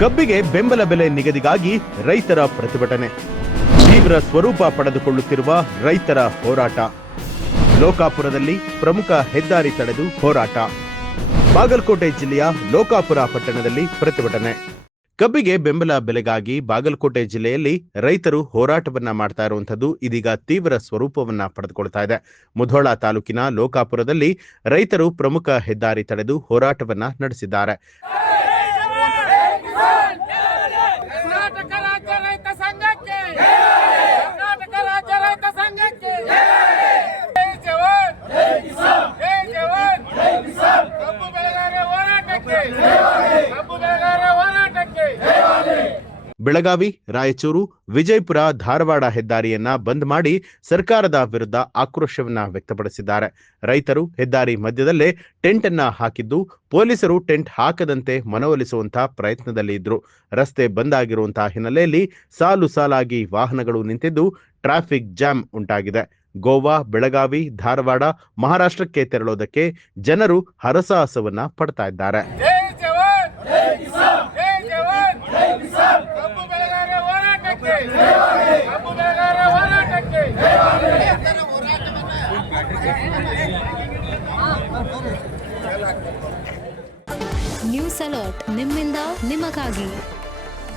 ಕಬ್ಬಿಗೆ ಬೆಂಬಲ ಬೆಲೆ ನಿಗದಿಗಾಗಿ ರೈತರ ಪ್ರತಿಭಟನೆ. ತೀವ್ರ ಸ್ವರೂಪ ಪಡೆದುಕೊಳ್ಳುತ್ತಿರುವ ರೈತರ ಹೋರಾಟ. ಲೋಕಾಪುರದಲ್ಲಿ ಪ್ರಮುಖ ಹೆದ್ದಾರಿ ತಡೆದು ಹೋರಾಟ. ಬಾಗಲಕೋಟೆ ಜಿಲ್ಲೆಯ ಲೋಕಾಪುರ ಪಟ್ಟಣದಲ್ಲಿ ಪ್ರತಿಭಟನೆ. ಕಬ್ಬಿಗೆ ಬೆಂಬಲ ಬೆಲೆಗಾಗಿ ಬಾಗಲಕೋಟೆ ಜಿಲ್ಲೆಯಲ್ಲಿ ರೈತರು ಹೋರಾಟವನ್ನ ಮಾಡ್ತಾ ಇರುವಂತದ್ದು ಇದೀಗ ತೀವ್ರ ಸ್ವರೂಪವನ್ನ ಪಡೆದುಕೊಳ್ತಾ ಇದೆ. ಮುಧೋಳ ತಾಲೂಕಿನ ಲೋಕಾಪುರದಲ್ಲಿ ರೈತರು ಪ್ರಮುಖ ಹೆದ್ದಾರಿ ತಡೆದು ಹೋರಾಟವನ್ನ ನಡೆಸಿದ್ದಾರೆ. ಬೆಳಗಾವಿ, ರಾಯಚೂರು, ವಿಜಯಪುರ, ಧಾರವಾಡ ಹೆದ್ದಾರಿಯನ್ನ ಬಂದ್ ಮಾಡಿ ಸರ್ಕಾರದ ವಿರುದ್ಧ ಆಕ್ರೋಶವನ್ನ ವ್ಯಕ್ತಪಡಿಸಿದ್ದಾರೆ. ರೈತರು ಹೆದ್ದಾರಿ ಮಧ್ಯದಲ್ಲೇ ಟೆಂಟ್ ಅನ್ನ ಹಾಕಿದ್ದು ಪೊಲೀಸರು ಟೆಂಟ್ ಹಾಕದಂತೆ ಮನವೊಲಿಸುವಂತಹ ಪ್ರಯತ್ನದಲ್ಲಿ ಇದ್ರು. ರಸ್ತೆ ಬಂದ್ ಆಗಿರುವಂತಹ ಹಿನ್ನೆಲೆಯಲ್ಲಿ ಸಾಲು ಸಾಲಾಗಿ ವಾಹನಗಳು ನಿಂತಿದ್ದು ಟ್ರಾಫಿಕ್ ಜಾಮ್ ಉಂಟಾಗಿದೆ. ಗೋವಾ, ಬೆಳಗಾವಿ, ಧಾರವಾಡ, ಮಹಾರಾಷ್ಟ್ರಕ್ಕೆ ತೆರಳೋದಕ್ಕೆ ಜನರು ಹರಸಾಹಸವನ್ನ ಪಡ್ತಾ ಇದ್ದಾರೆ. ನ್ಯೂಸ್ ಅಲರ್ಟ್ ನಿಮ್ಮಿಂದ ನಿಮಗಾಗಿ.